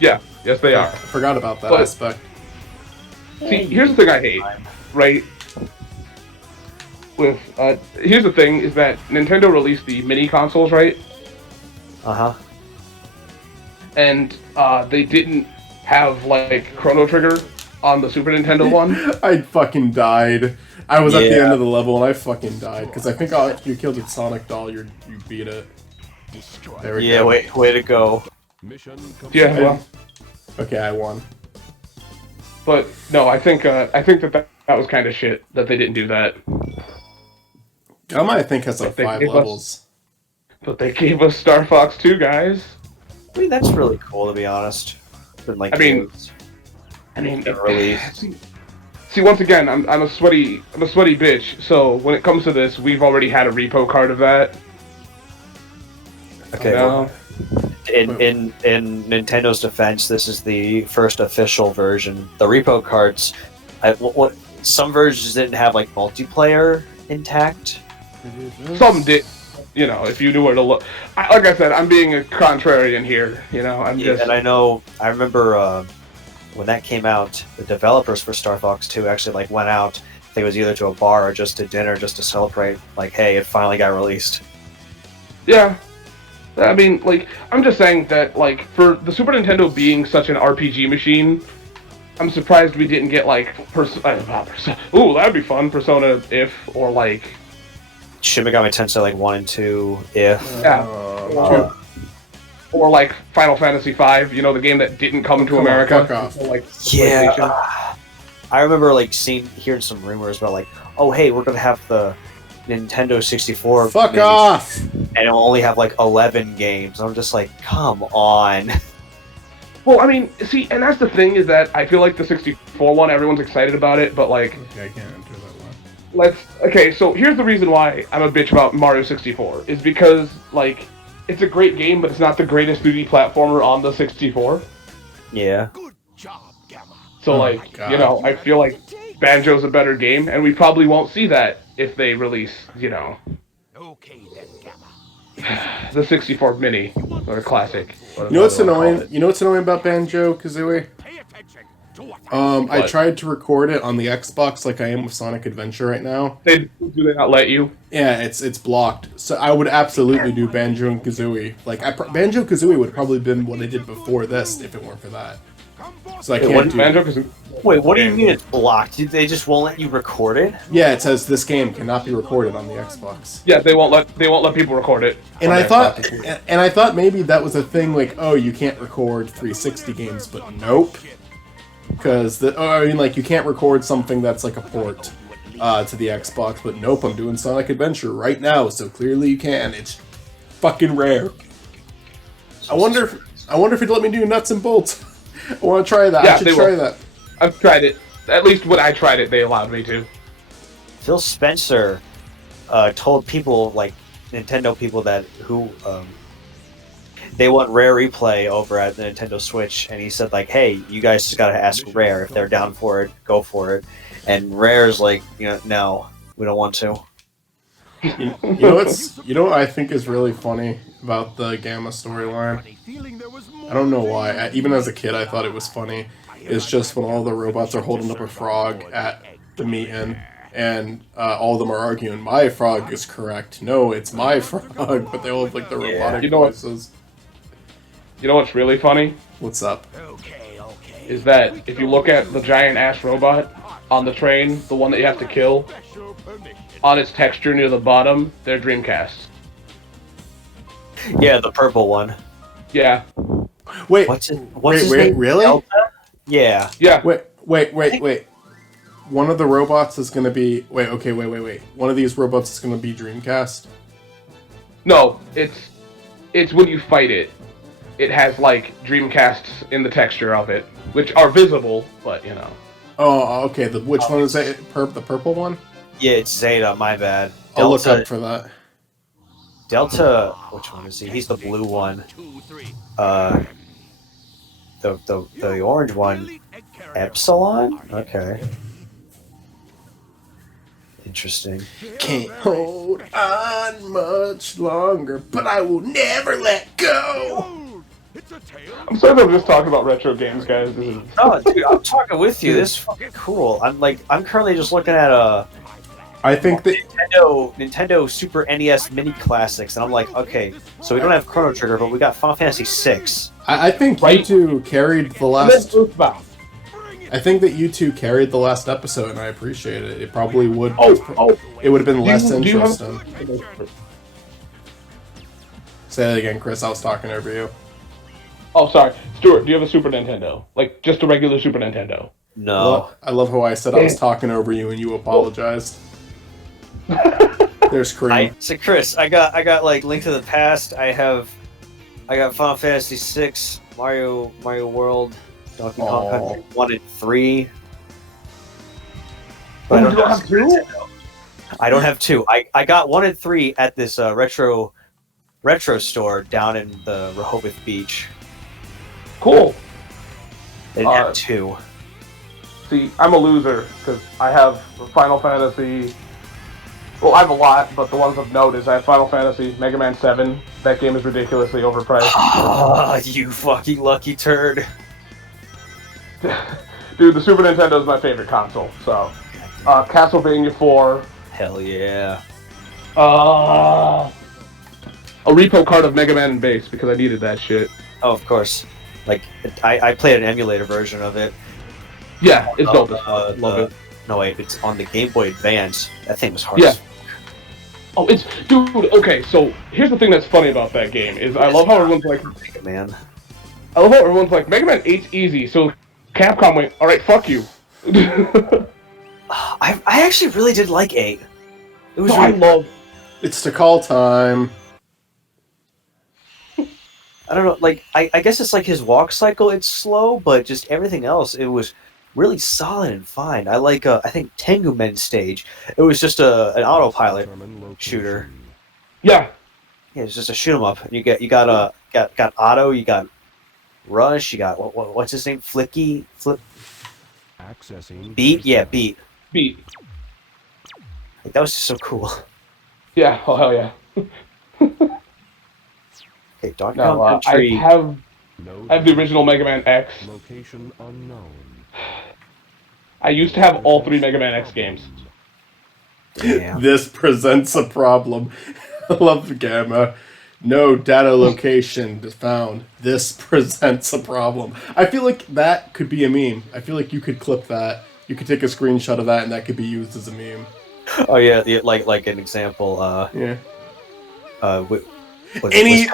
Yeah, yes they are. I forgot about that But- aspect. See, here's the thing I hate, right? Here's the thing, is that Nintendo released the mini consoles, right? Uh-huh. And they didn't have, like, Chrono Trigger on the Super Nintendo one. I fucking died. I was at the Yeah. end of the level and I fucking died because I think if you killed a Sonic doll, you beat it. There we Yeah, go. way to go. Yeah, well, Okay, I won. but no, I think that was kind of shit that they didn't do that. Gamma, I think, has like But they 5 gave us- levels. But they gave us Star Fox 2, guys. I mean, that's really cool, to be honest. Been, like, I mean, years. I mean, Been released. See, once again, I'm a sweaty bitch. So when it comes to this, we've already had a repo card of that. Okay, No. in Nintendo's defense, this is the first official version. The repo cards, some versions didn't have like multiplayer intact. Some did, you know, if you knew where to look. Like I said, I'm being a contrarian here. You know, I'm just. And I remember when that came out, the developers for Star Fox 2 actually like went out. I think it was either to a bar or just to dinner, just to celebrate. Like, hey, it finally got released. Yeah. I mean, like, I'm just saying that, like, for the Super Nintendo being such an RPG machine, I'm surprised we didn't get, like, ooh, that'd be fun, Persona if, or, like... Shin Megami Tensei like 1 and 2, if. Yeah. Or, like, Final Fantasy V, you know, the game that didn't come to Come on, America. fuck off. Until, like, Yeah. PlayStation. I remember, like, hearing some rumors about, like, oh, hey, we're gonna have the Nintendo 64 Fuck minis, off! and it'll only have like 11 games. I'm just like, come on. Well, I mean, see, and that's the thing, is that I feel like the 64 one, everyone's excited about it, but, like... Okay, I can't enter that one. Okay, so here's the reason why I'm a bitch about Mario 64, is because, like, it's a great game, but it's not the greatest 3D platformer on the 64. Yeah. Good job, Gamma. So, Oh like, my God. you know, I feel like Banjo's a better game, and we probably won't see that if they release, you know, Okay then, Gamma. the 64 Mini, or Classic. You know what's annoying? You know what's annoying about Banjo-Kazooie? Pay attention to what I What? tried to record it on the Xbox like I am with Sonic Adventure right now. Do they not let you? Yeah, it's blocked. So I would absolutely do Banjo and Kazooie. Like Banjo Kazooie would have probably been what I did before this if it weren't for that. So I can't do. Banjo? Because Wait, what do you mean it's blocked? They just won't let you record it? Yeah, it says this game cannot be recorded on the Xbox. yeah, they won't let people record it. And on I the thought, Xbox. and I thought maybe that was a thing. Like, oh, you can't record 360 games, but nope. Because like you can't record something that's like a port to the Xbox, but nope, I'm doing Sonic Adventure right now, so clearly you can. It's fucking rare. I wonder if it'd let me do nuts and bolts. I want to try that. Yeah, I should they try will. that. I've tried it. At least when I tried it, they allowed me to. Phil Spencer told people, like, Nintendo people who they want Rare Replay over at the Nintendo Switch, and he said, like, hey, you guys just gotta ask Rare if they're down for it, go for it. And Rare's like, no, we don't want to. You know what I think is really funny about the Gamma storyline? I don't know why. Even as a kid, I thought it was funny. It's just when all the robots are holding up a frog at the meeting, and all of them are arguing, my frog is correct. No, it's my frog. But they all have like the robotic You know what? voices. You know what's really funny? What's up? Okay. Is that if you look at the giant ass robot on the train, the one that you have to kill, on its texture near the bottom, they're Dreamcasts. Yeah, the purple one. Yeah. Wait, What's his wait, name? really? Delta? Yeah. Yeah. Wait. One of the robots is gonna be. Wait. One of these robots is gonna be Dreamcast. No, it's when you fight it. It has like Dreamcasts in the texture of it, which are visible, but you know. Oh, okay. Which one is it? The purple one? Yeah, it's Zeta, my bad. I'll look up for that. Delta, which one is he? He's the blue one. The orange one, Epsilon? Okay. Interesting. Can't hold on much longer, but I will never let go. I'm sorry that I'm just talking about retro games, guys. This is... Oh, dude, I'm talking with you. This is fucking cool. I'm currently just looking at I think that Nintendo Super NES Mini Classics, and I'm like, okay, so we don't have Chrono Trigger, but we got Final Fantasy VI. I think you Right. two carried the And then last. Earthbound. I think that you two carried the last episode, and I appreciate it. It probably would. Oh, It would have been less do you have- interesting. Say that again, Chris. I was talking over you. Oh, sorry, Stuart. Do you have a Super Nintendo? Like just a regular Super Nintendo? No. I love how I said I was talking over you and you apologized. There's Cream. So Chris, I got like Link to the Past. I got Final Fantasy VI, Mario World, Donkey Kong Country 1 and 3. But You don't have two? I don't have 2. I got 1 and 3 at this retro store down in the Rehoboth Beach. Cool. They didn't have 2. See, I'm a loser because I have Final Fantasy. Well, I have a lot, but the ones of note is I have Final Fantasy, Mega Man 7. That game is ridiculously overpriced. Ah, you fucking lucky turd. Dude, the Super Nintendo is my favorite console. So, Castlevania 4. Hell yeah. A repo card of Mega Man and Bass because I needed that shit. Oh, of course. Like, I played an emulator version of it. Yeah, it's dope as fuck. Love it. No, wait, it's on the Game Boy Advance. That thing was hard. Yeah. Oh, it's dude. Okay, so here's the thing that's funny about that game is I love how everyone's like, Mega Man. I love how everyone's like, Mega Man 8's easy. So Capcom went, all right, fuck you. I actually really did like 8. It was. I love. It's to call time. I don't know. Like, I guess it's like his walk cycle. It's slow, but just everything else, it was really solid and fine. I like. I think Tengu Men stage. It was just an autopilot shooter. Yeah. Yeah, it's just a shoot 'em up. You got Otto. You got Rush. You got what's his name? Flip. Beat. Yeah, Beat. Beat. Like, that was just so cool. Yeah. Oh hell yeah. Okay, Donkey No, Kong Country. I have the original Mega Man X. Location unknown. I used to have all 3 Mega Man X games. Damn. This presents a problem. I love the Gamma. No data location found. This presents a problem. I feel like that could be a meme. I feel like you could clip that. You could take a screenshot of that and that could be used as a meme. Oh yeah, like an example. Yeah. Wisconsin?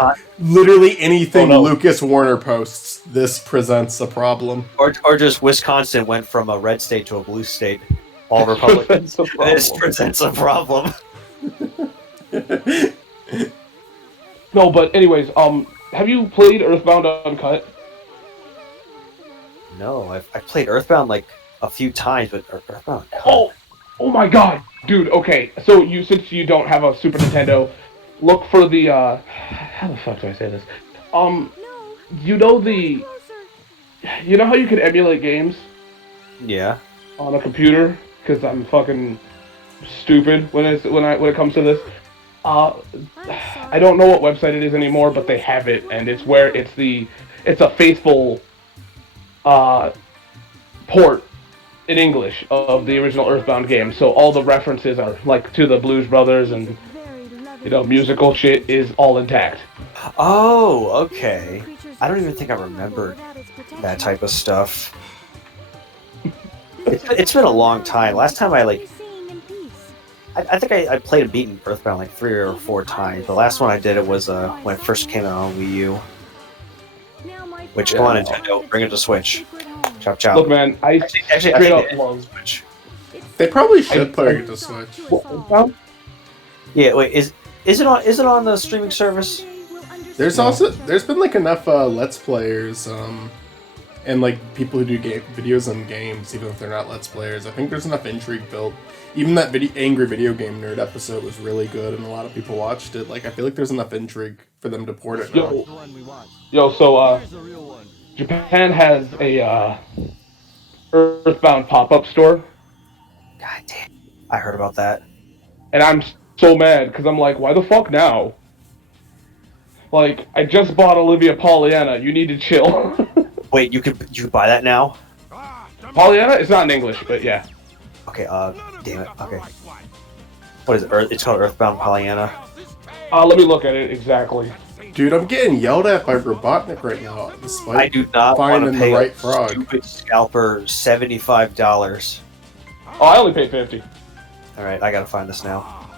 Anything Oh, no. Lucas Warner posts. This presents a problem. Or just Wisconsin went from a red state to a blue state. All Republicans. That's a problem. This presents a problem. No, but anyways, have you played Earthbound Uncut? No, I've played Earthbound like a few times, but Earthbound. God. Oh my God, dude. Okay, so since you don't have a Super Nintendo, look for the how the fuck do I say this? You know how you can emulate games Yeah. on a computer? Because I'm fucking stupid when it comes to this. I don't know what website it is anymore, but they have it, and it's where it's a faithful port in English of the original Earthbound game. So all the references are like to the Blues Brothers and musical shit is all intact. Oh, okay. I don't even think I remembered that type of stuff. It's been a long time. Last time I think I played and beaten Earthbound like 3 or 4 times. The last one I did was when it first came out on Wii U. Which, come on, Nintendo, bring it to Switch. Chop chop. Look, man, I Actually, straight up did. love. Switch. They probably should put it to Switch. Yeah, wait, is it on the streaming service? There's been like enough Let's Players, and like people who do videos on games, even if they're not Let's Players. I think there's enough intrigue built. Even that Angry Video Game Nerd episode was really good, and a lot of people watched it. Like, I feel like there's enough intrigue for them to port it now. So Japan has a Earthbound pop-up store, God damn, I heard about that. and I'm so mad because I'm like, why the fuck now? Like, I just bought Olivia Pollyanna. You need to chill. Wait, you could buy that now? Pollyanna? It's not in English, but yeah. Okay, damn it. Okay. What is it? It's called Earthbound Pollyanna. Let me look at it exactly. Dude, I'm getting yelled at by Robotnik right now, I despite do not want finding to the pay right a frog. stupid scalper $75. Oh, I only paid 50. All right, I gotta find this now.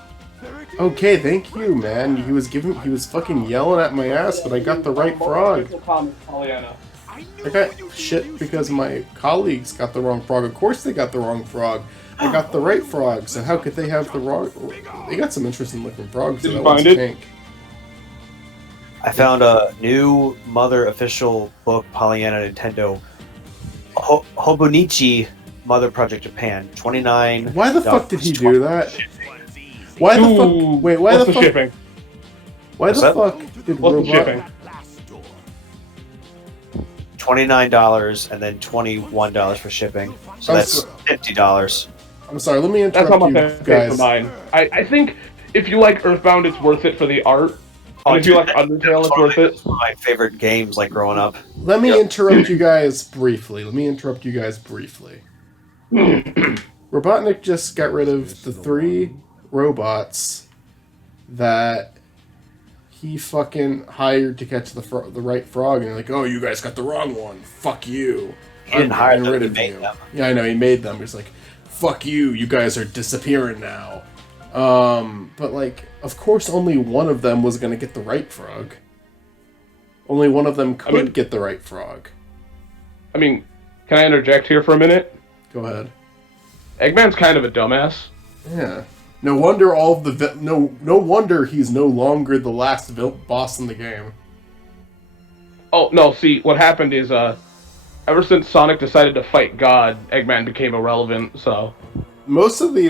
Okay, thank you, man. He was fucking yelling at my ass, but I got the right frog. Pollyanna. I got shit because my colleagues got the wrong frog. Of course they got the wrong frog. I got the right frog, so how could they have the wrong... They got some interesting looking frogs. Did so you that one's find it? pink. I found a new Mother official book, Pollyanna Nintendo. Hobonichi Mother Project Japan, 29. Why the fuck did he do that? Why the fuck... Wait, why What's the the fuck... shipping? Why the What's that? fuck did What's the Robot... shipping? $29 and then $21 for shipping. So I'm that's so- $50. I'm sorry, let me That's not interrupt my you favorite guys. for mine. I think if you like Earthbound, it's worth it for the art. Oh, And if you dude, like Undertale, it's worth it. That's one of my favorite games, like growing up. Let me Yep. interrupt you guys briefly. Robotnik just got rid of the 3 robots that he fucking hired to catch the right frog, and they're like, "Oh, you guys got the wrong one. Fuck you." He didn't I'm hire getting them, rid he of made you." them. Yeah, I know, he made them. He's like, "Fuck you. You guys are disappearing now." But like, of course, only one of them was gonna get the right frog. Only one of them could get the right frog. I mean, can I interject here for a minute? Go ahead. Eggman's kind of a dumbass. Yeah. No wonder all of the no wonder he's no longer the last boss in the game. Oh, no, see, what happened is, ever since Sonic decided to fight God, Eggman became irrelevant, so... Most of the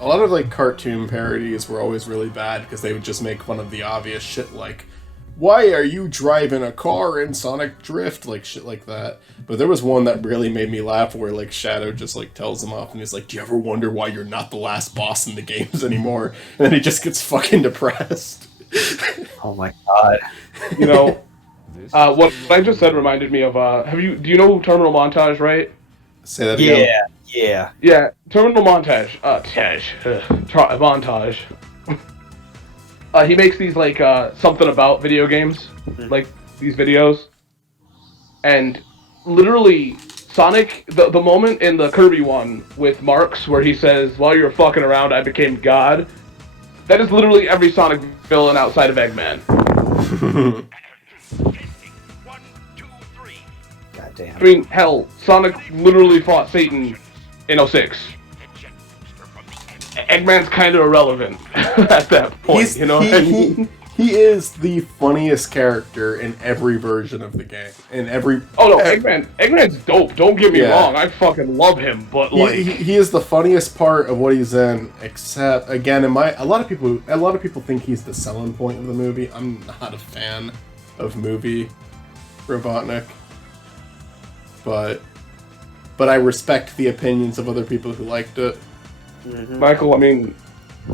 a lot of cartoon parodies were always really bad because they would just make fun of the obvious shit like, why are you driving a car in Sonic Drift? Like shit like that. But there was one that really made me laugh where Shadow just tells him off and he's like, do you ever wonder why you're not the last boss in the games anymore? And then he just gets fucking depressed. Oh my god. You know, what I just said reminded me of, do you know Terminal Montage, right? Say that again. Yeah. Yeah, Terminal Montage. Montage. He makes these, something about video games. Like, these videos. And literally, Sonic, the moment in the Kirby one with Marks where he says, while you were fucking around, I became God. That is literally every Sonic villain outside of Eggman. God damn. I mean, hell, Sonic literally fought Satan in 06. Eggman's kind of irrelevant at that point, you know what I mean? He is the funniest character in every version of the game. In every... Oh no, Eggman's dope, don't get me Yeah. wrong, I fucking love him, but he is the funniest part of what he's in, except, again, a lot of people think he's the selling point of the movie. I'm not a fan of movie Robotnik. But I respect the opinions of other people who liked it. Michael, I mean,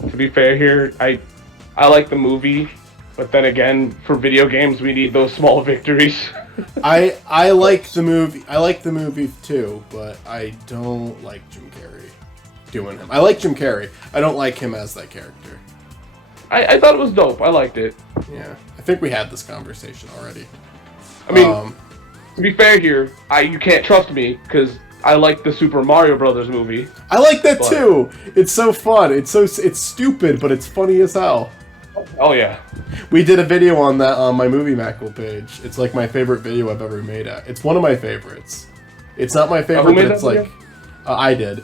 to be fair here, I like the movie, but then again, for video games, we need those small victories. I like the movie. I like the movie too, but I don't like Jim Carrey doing him. I like Jim Carrey. I don't like him as that character. I thought it was dope. I liked it. Yeah, I think we had this conversation already. I mean, to be fair here, you can't trust me because I like the Super Mario Brothers movie. I like that too. It's so fun. It's stupid, but it's funny as hell. Oh yeah. We did a video on that on my Movie Makal page. It's like my favorite video I've ever made. It's one of my favorites. It's not my favorite, Who made but it's that like I did.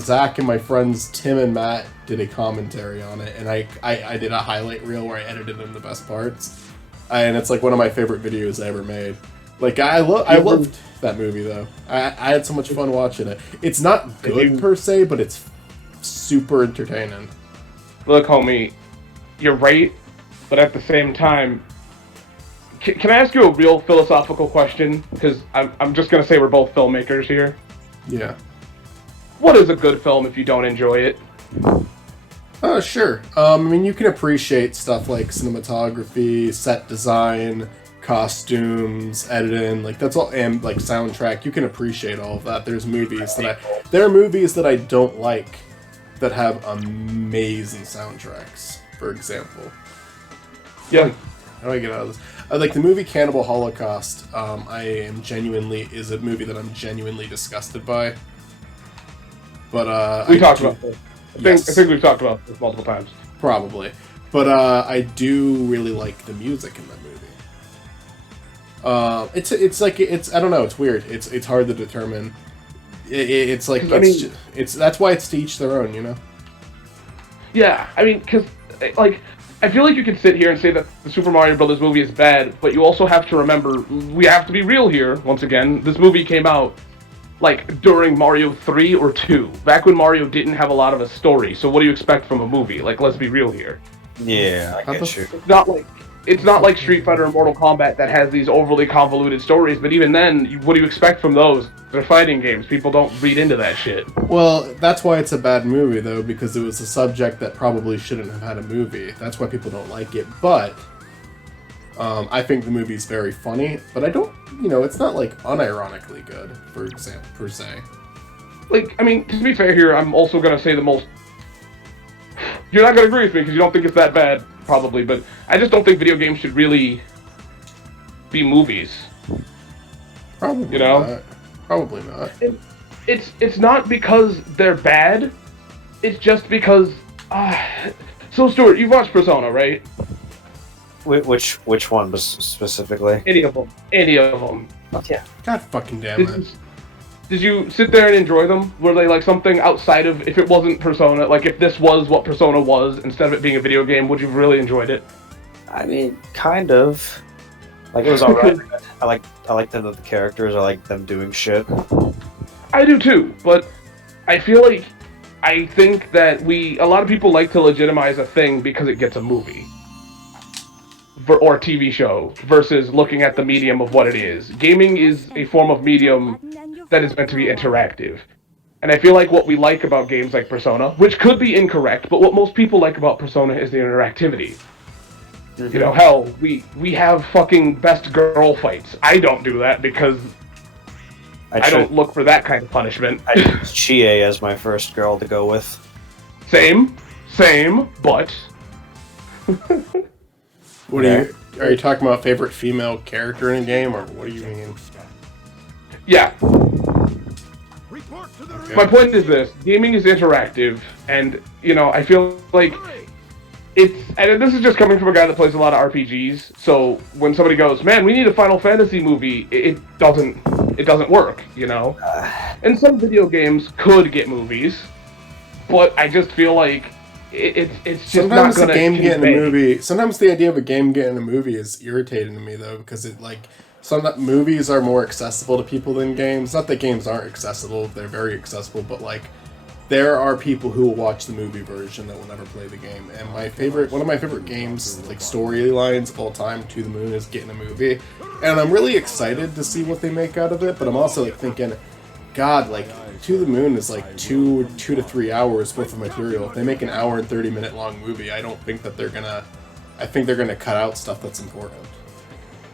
Zach and my friends Tim and Matt did a commentary on it, and I did a highlight reel where I edited in the best parts, and it's like one of my favorite videos I ever made. Like I loved that movie though. I had so much fun watching it. It's not good per se, but it's super entertaining. Look, homie, you're right, but at the same time, can I ask you a real philosophical question? Because I'm just gonna say we're both filmmakers here. Yeah. What is a good film if you don't enjoy it? Sure. I mean, you can appreciate stuff like cinematography, set design, costumes, editing, that's all, and soundtrack. You can appreciate all of that. There are movies that I don't like that have amazing soundtracks. for example. Yeah. How do I get out of this? Like the movie Cannibal Holocaust, is a movie that I'm genuinely disgusted by. But We talked about this. I Yes. think we've talked about this multiple times. Probably. But I do really like the music in that movie. It's I don't know, it's weird. It's hard to determine. It's like that's why it's to each their own, you know. Yeah, I mean, because like I feel like you can sit here and say that the Super Mario Brothers movie is bad, but you also have to remember we have to be real here. Once again, this movie came out like during Mario 3 or 2, back when Mario didn't have a lot of a story. So what do you expect from a movie? Like, let's be real here. Yeah, I get you. It's not like Street Fighter or Mortal Kombat that has these overly convoluted stories, but even then, what do you expect from those? They're fighting games. People don't read into that shit. Well, that's why it's a bad movie, though, because it was a subject that probably shouldn't have had a movie. That's why people don't like it. But I think the movie's very funny, but I don't, it's not like unironically good, per se. Like, I mean, to be fair here, I'm also gonna say the most. You're not gonna agree with me because you don't think it's that bad, probably, but I just don't think video games should really be movies. Probably not. Probably not. It's not because they're bad. It's just because. So Stuart, you've watched Persona, right? Which one was specifically? Any of them. Yeah. God fucking damn it. Did you sit there and enjoy them? Were they like something outside of, if it wasn't Persona, like if this was what Persona was, instead of it being a video game, would you have really enjoyed it? I mean, kind of. Like, it was alright. I like them, the characters, I like them doing shit. I do too, but I think that a lot of people like to legitimize a thing because it gets a movie. Or a TV show, versus looking at the medium of what it is. Gaming is a form of medium that is meant to be interactive. And I feel like what we like about games like Persona, which could be incorrect, but what most people like about Persona is the interactivity. Mm-hmm. Hell, we have fucking best girl fights. I don't do that because I don't look for that kind of punishment. I chose Chie as my first girl to go with. Same, but... What are you talking about favorite female character in a game, or what do you mean? Yeah. Report to the Okay. My point is this: gaming is interactive, and I feel like and this is just coming from a guy that plays a lot of RPGs. So when somebody goes, "Man, we need a Final Fantasy movie," it doesn't work, And some video games could get movies, but I just feel like it's just sometimes not going to getting a movie. Sometimes the idea of a game getting a movie is irritating to me, though, because some movies are more accessible to people than games. Not that games aren't accessible; they're very accessible. But there are people who will watch the movie version that will never play the game. And one of my favorite games, storylines of all time, To the Moon, is getting a movie, and I'm really excited to see what they make out of it. But I'm also thinking, God, To the Moon is 2 to 3 hours worth of material. If they make an hour and 30-minute long movie, I don't think that they're gonna. I think they're gonna cut out stuff that's important.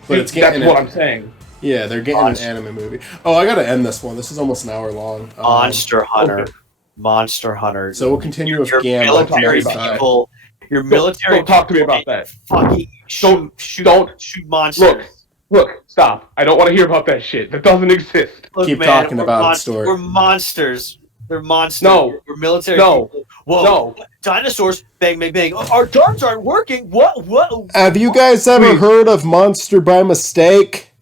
But that's what I'm saying. Yeah, they're getting an anime movie. Oh, I gotta end this one. This is almost an hour long. Monster Hunter. Okay. Monster Hunter. So we'll continue with your Gamma. military next time. people. Your military. Don't talk to me about that. Fucking Don't shoot monsters. Look, stop. I don't want to hear about that shit. That doesn't exist. Look, Keep man, talking we're about it, Stuart. We're monsters. They're monsters. No. We're military No. people. Whoa. No. Dinosaurs. Bang, bang, bang. Our darts aren't working. What? Have you guys ever heard of Monster by Mistake?